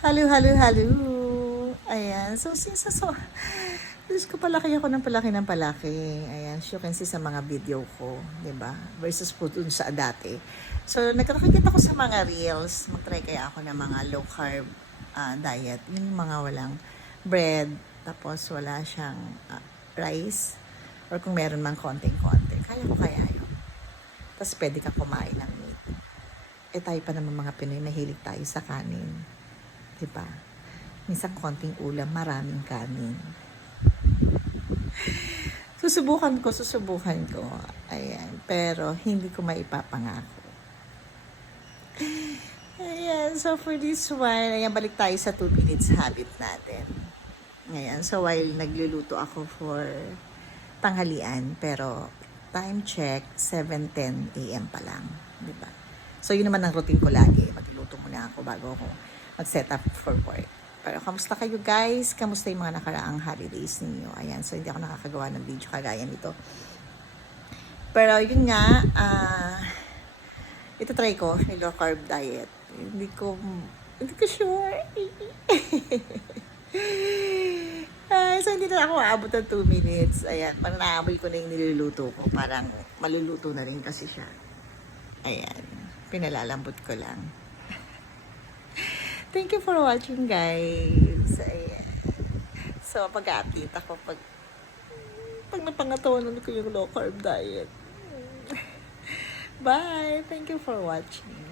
Hello, hello, hello. Ayan. Diyos ko, palaki ako ng palaki ng palaki. Ayan, as you can see sa mga video ko, di ba? Versus po dun sa dati. So, nakakita ko sa mga reels, mag-try kaya ako ng mga low carb diet. Yung mga walang bread, tapos wala siyang rice, or kung meron mang konting-konti. Kaya ko kaya yun. Tapos pwede kang kumain ng meat. Eh tayo pa naman mga Pinoy, mahilig tayo sa kanin. Diba? Minsan konting ulam, maraming kanin. Susubukan ko. Ayan. Pero, hindi ko maipapangako. Ayan. So, for this one, ayan, balik tayo sa 2 minutes habit natin. Ayan. So, while nagluluto ako for tanghalian, pero time check, 7:10 a.m. pa lang. Diba? So, yun naman ang routine ko lagi. Magluluto muna ako bago ako mag-set up for work. Pero kamusta kayo guys? Kamusta yung mga nakaraang holidays ninyo? Ayan, so hindi ako nakakagawa ng video kagaya nito. Pero yun nga, ito try ko, yung low carb diet. Hindi ko sure. So hindi na ako aabot ng 2 minutes. Ayan, parang naamoy ko na yung niluluto ko. Parang maluluto na rin kasi siya. Ayan, pinalalambot ko lang. Thank you for watching, guys. Ayan. So, pag-update ako pag napangatawanan ko yung low carb diet. Bye! Thank you for watching.